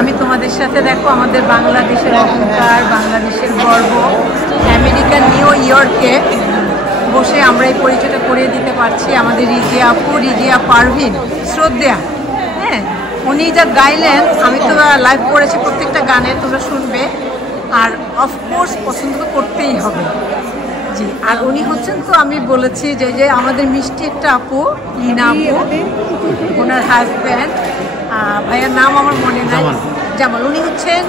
আমি তোমাদের সাথে দেখো আমাদের বাংলাদেশের অহংকার, বাংলাদেশের গর্ব, আমেরিকার নিউ ইয়র্কে বসে আমরা এই পরিচয়টা করিয়ে দিতে পারছি। আমাদের রিজিয়া আপু, রিজিয়া পারভিন, শ্রদ্ধা, হ্যাঁ, উনি যা গাইলেন, আমি তো লাইভ করেছি প্রত্যেকটা গানে, তোমরা শুনবে। আর অফকোর্স পছন্দ করতেই হবে। জি, আর উনি হচ্ছেন, তো আমি বলেছি যে আমাদের মিষ্টি একটা আপু, লিনা আপু, ওনার হাজব্যান্ড, ভাইয়ার নাম আমার মনে নাই, জামাল। উনি হচ্ছেন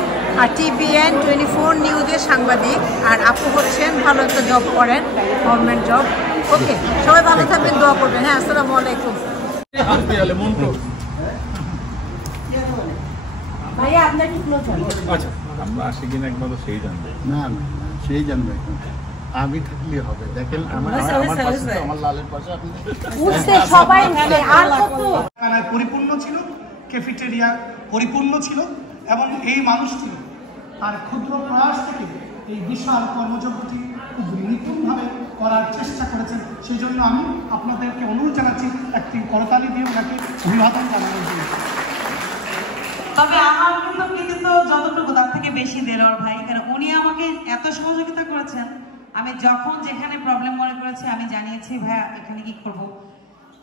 TVN 24 নিউজের সাংবাদিক, আর আপু হচ্ছেন ভালো একটা জব করেন, গভর্নমেন্ট জব। ওকে, সবাই ভালো থাকবেন, দোয়া করবেন। হ্যাঁ, আসসালামু আলাইকুম। ভাইয়া আপনার কি ক্লোজ হবে? আচ্ছা, আমরা আসি কিনা একমাত্র সেই জানবে। না না, সেই জানবে, আমি থাকলে হবে। দেখেন আমার লালের পাশে আপনি সবাই আর কত পরিপূর্ণ ছিল, ক্যাফেটেরিয়া পরিপূর্ণ ছিল, এবং এই মানুষটি তার ক্ষুদ্র প্রয়াস থেকে এই বিশাল কর্মযজ্ঞটি খুব নিপুণভাবে করার চেষ্টা করেছেন। সেই জন্য আমি আপনাদেরকে অনুরোধ জানাচ্ছি একটি করতালি দিয়ে ওনাকে অভিবাদন জানানোর জন্য। তবে আমার কিন্তু যতটুকু তার থেকে বেশি দেলোয়ার ভাই, কারণ উনি আমাকে এত সহযোগিতা করেছেন। আমি যখন যেখানে প্রবলেম মনে করেছি আমি জানিয়েছি ভাইয়া এখানে কি করব।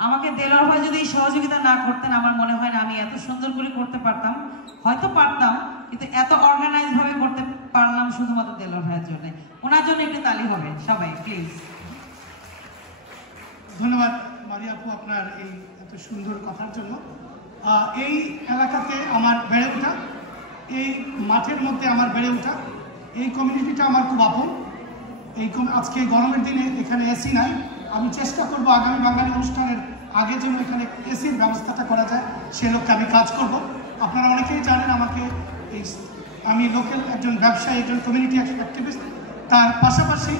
আমাকে দেলোয়ার ভাই যদি সহযোগিতা না করতেন, আমার মনে হয় না আমি এত সুন্দর করে করতে পারতাম। হয়তো পারতাম, কিন্তু এত অর্গানাইজ ভাবে করতে পারলাম শুধুমাত্র দেলোয়ার ভাইয়ের জন্য। ওনার জন্য একটু তালি হবে সবাই প্লিজ। ধন্যবাদ মারিয়া আপু আপনার এই এত সুন্দর কথার জন্য। এই এলাকাতে আমার বেড়ে ওঠা, এই মাঠের মধ্যে আমার বেড়ে ওঠা, এই কমিউনিটিটা আমার খুব আপন। আজকে গরমের দিনে এখানে এসি নাই, আমি চেষ্টা করব আগামী বাঙালি অনুষ্ঠানের আগে যেন এখানে এসির ব্যবস্থাটা করা যায়, সে লক্ষ্যে আমি কাজ করব। আপনারা অনেকেই জানেন আমাকে, আমি লোকাল একজন ব্যবসায়ী, একজন কমিউনিটি অ্যাক্টিভিস্ট। তার পাশাপাশি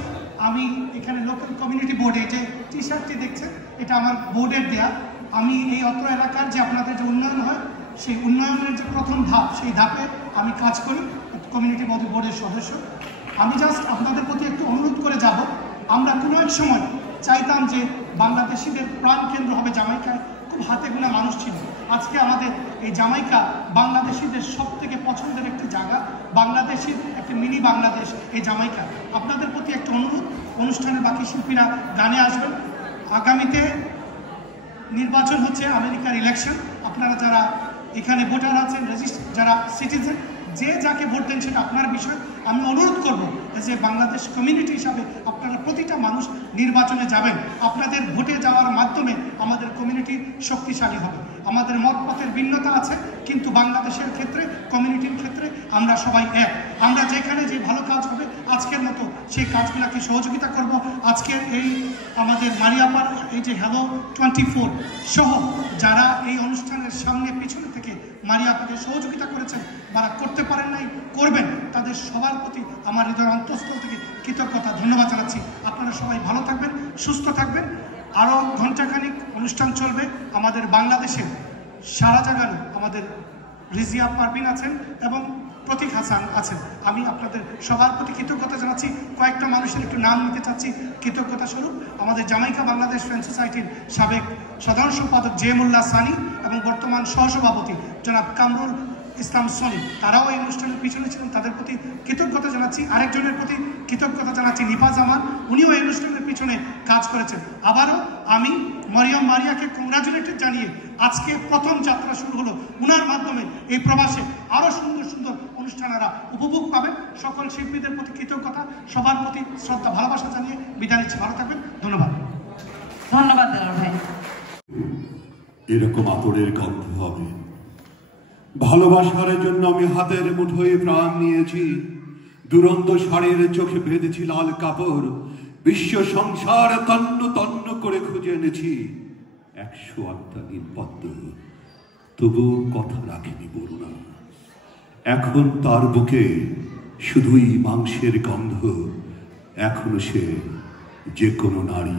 আমি এখানে লোকাল কমিউনিটি বোর্ডে যে টি-শার্টটি দেখছেন, এটা আমার বোর্ডের দেয়া। আমি এই অত্র এলাকার যে আপনাদের যে উন্নয়ন হয়, সেই উন্নয়নের যে প্রথম ধাপ, সেই ধাপে আমি কাজ করি কমিউনিটি বোর্ডের সদস্য। আমি জাস্ট আপনাদের প্রতি একটু অনুরোধ করে যাব, আমরা কোনো এক সময় চাইতাম যে বাংলাদেশিদের প্রাণকেন্দ্র হবে জামাইকায়, খুব হাতে গোনা মানুষ ছিল। আজকে আমাদের এই জামাইকা বাংলাদেশিদের সব থেকে পছন্দের একটি জায়গা, বাংলাদেশের একটি মিনি বাংলাদেশ এই জামাইকা। আপনাদের প্রতি একটা অনুরোধ, অনুষ্ঠানের বাকি শিল্পীরা গানে আসবেন। আগামীতে নির্বাচন হচ্ছে, আমেরিকার ইলেকশন। আপনারা যারা এখানে ভোটার আছেন, যারা সিটিজেন, যে যাকে ভোট দেন সেটা আপনার বিষয়। আমি অনুরোধ করব যে বাংলাদেশ কমিউনিটি হিসাবে আপনারা প্রতিটা মানুষ নির্বাচনে যাবেন। আপনাদের ভোটে যাওয়ার মাধ্যমে আমাদের কমিউনিটি শক্তিশালী হবে। আমাদের মতপথের ভিন্নতা আছে, কিন্তু বাংলাদেশের ক্ষেত্রে, কমিউনিটির ক্ষেত্রে আমরা সবাই এক। আমরা যেখানে যে ভালো কাজ হবে আজকের মতো সেই কাজগুলোকে সহযোগিতা করব। আজকের এই আমাদের মারিয়াপার এই যে হ্যালো 24 সহ যারা এই অনুষ্ঠানের সামনে পিছনে থেকে মারিয়াপাকে সহযোগিতা করেছেন, যারা করতে পারেন নাই, করবেন, তাদের সবার প্রতি আমার হৃদয়ের অন্তঃস্থল থেকে কৃতজ্ঞতা, ধন্যবাদ জানাচ্ছি। আপনারা সবাই ভালো থাকবেন, সুস্থ থাকবেন। আরও ঘণ্টাখানিক অনুষ্ঠান চলবে। আমাদের বাংলাদেশের সারা জায়গায় আমাদের রিজিয়া পারভিন আছেন এবং প্রতীক হাসান আছেন। আমি আপনাদের সবার প্রতি কৃতজ্ঞতা জানাচ্ছি। কয়েকটা মানুষের একটু নাম নিতে চাচ্ছি কৃতজ্ঞতা স্বরূপ। আমাদের জামাইকা বাংলাদেশ ফ্রেন্ড সোসাইটির সাবেক সাধারণ সম্পাদক জেমুল্লাহ সানি এবং বর্তমান সহসভাপতি জনাব কামরুল ইসলাম সনি, তারাও এই অনুষ্ঠানের পিছনে ছিলেন, তাদের প্রতি কৃতজ্ঞতা জানাচ্ছি। আরেকজনের প্রতি কৃতজ্ঞতা জানাচ্ছি নিপা জামান, উনিও এই অনুষ্ঠানের পিছনে কাজ করেছেন। আবারও আমি মরিয়ম মারিয়াকে কংগ্রাচুলেটেড জানিয়ে আজকে প্রথম যাত্রা শুরু হলো উনার মাধ্যমে। এই প্রবাসে আরও সুন্দর সুন্দর অনুষ্ঠানেরা উপভোগ পাবেন। সকল শিল্পীদের প্রতি কৃতজ্ঞতা, সবার প্রতি শ্রদ্ধা, ভালোবাসা জানিয়ে বিদায় নিচ্ছি। ভালো থাকবেন, ধন্যবাদ। ধন্যবাদ দেলোয়ার ভাই। এরকম আতরের গন্ধ হবে। ভালোবাসার জন্য আমি হাতের মুঠোয় প্রাণ নিয়েছি, দুরন্ত শাড়ির চোখে বেঁধেছি লাল কাপড়, বিশ্ব সংসার তন্ন তন্ন করে খুঁজে এনেছি 108টা নীলপদ্ম, তবু কথা রাখেনি বরুণা। এখন তার বুকে শুধুই মাংসের গন্ধ, এখনো সে যে কোনো নারী।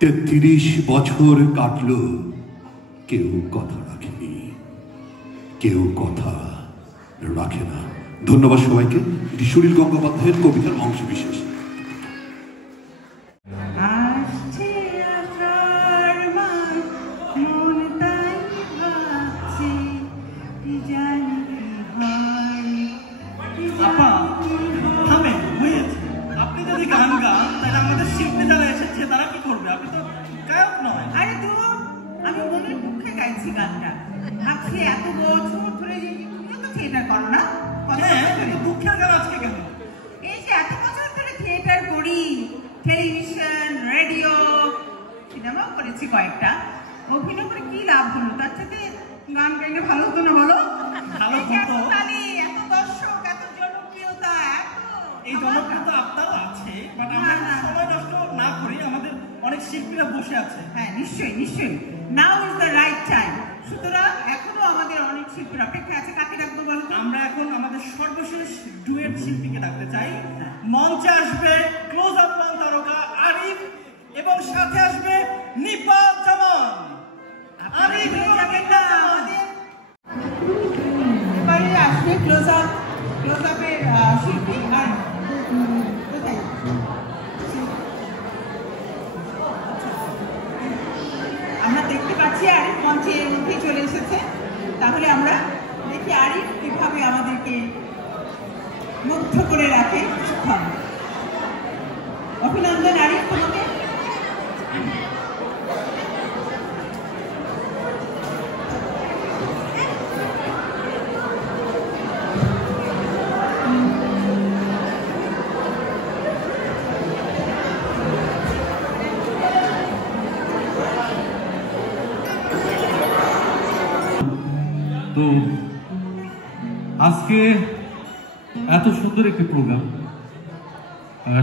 33 বছর কাটল, কেউ কথা রাখেনি, কেউ কথা রাখে না। ধন্যবাদ সবাইকে। এটি সুনীল গঙ্গোপাধ্যায়ের কবিতার অংশ বিশেষ। মন তাই ভাবছে জানি আজকে এত বছর ধরে যে তুমিও তো থিয়েটার করো না? দুঃখের গান আজকে কেন? এই যে এত বছর ধরে থিয়েটার করি, টেলিভিশন, রেডিও, সিনেমাও করেছি কয়েকটা, অভিনয় করে কি লাভ হলো? তার সাথে গান গাইলে ভালো হতো না বলো? ভালো এই যে হতো। এত তালি, এত দর্শক, এত জনপ্রিয়তা, এত এই জনপ্রিয়তা আপনারও আছে, বাট আমরা না, না। সময় নষ্ট না করি, আমাদের অনেক শিল্পীরা বসে আছে। হ্যাঁ, নিশ্চয়ই নিশ্চয়ই, now is the right time. সুতরাং এখনো আমাদের অনেক শিল্পীর অপেক্ষা আছে। কাকে রাখবো বলো তো? আমরা এখন আমাদের সর্বশেষ ডুয়েট শিল্পীকে ডাকতে চাই। মঞ্চে আসবে ক্লোজ আপ ওয়ান তারকা আরিফ এবং সাথে আসবে নিপাত জামান। আরিফ এবং যাবেন নিপাত না জামান। আমাদের এবারে আসবে ক্লোজ আপের শিল্পী। আর কোথায়? আমরা দেখতে পাচ্ছি আরিফ মঞ্চের মধ্যে চলে এসেছে। তাহলে আমরা দেখি আরিফ কিভাবে আমাদেরকে মুগ্ধ করে রাখে কিছুক্ষণ। অভিনন্দন আরিফ তোমাকে। তো আজকে এত সুন্দর একটি প্রোগ্রাম,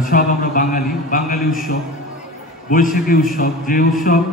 সব আমরা বাঙালি উৎসব, বৈশাখী উৎসব, যে উৎসব